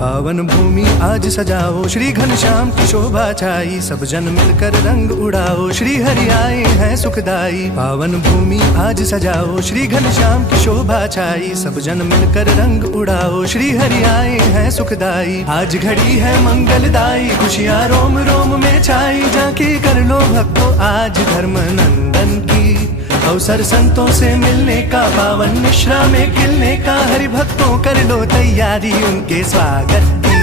पावन भूमि आज सजाओ, श्री घनश्याम की शोभा छाई, सब जन मिलकर रंग उड़ाओ, श्री हरि आए हैं सुखदाई। पावन भूमि आज सजाओ, श्री घनश्याम की शोभा छाई, सब जन मिलकर रंग उड़ाओ, श्री हरि आए हैं सुखदाई। आज घड़ी है मंगलदाई, खुशियाँ रोम रोम में छाई, झांकी कर लो भक्तों आज धर्म नंदन की। अवसर संतों से मिलने का, पावन मिश्रा में खिलने का, हरि भक्तों कर लो तैयारी उनके स्वागत की।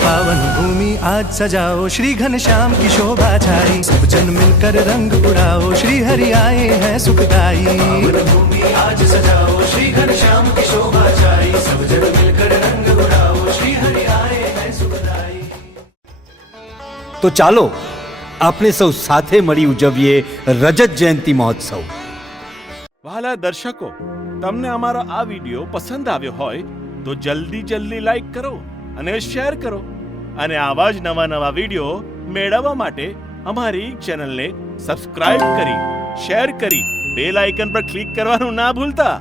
पावन भूमि आज सजाओ, श्री घनश्याम की शोभा छाई, सब जन मिलकर रंग उड़ाओ, श्री हरि आए हैं सुखदाई। पावन भूमि आज सजाओ, श्री घनश्याम की शोभा छाई, सब जन मिलकर रंग उड़ाओ, श्री हरि आए हैं सुखदाई। तो चालो આપણે સૌ સાથે મળી ઉજવીએ રજત જયંતી મહોત્સવ। વહાલા દર્શકો, તમને અમારો આ વિડિયો પસંદ આવ્યો હોય તો જલ્દી લાઈક કરો અને શેર કરો અને આવા જ નવા વિડિયો મેળવવા માટે અમારી ચેનલને સબસ્ક્રાઇબ કરી, શેર કરી, બેલ આઇકન પર ક્લિક કરવાનું ના ભૂલતા।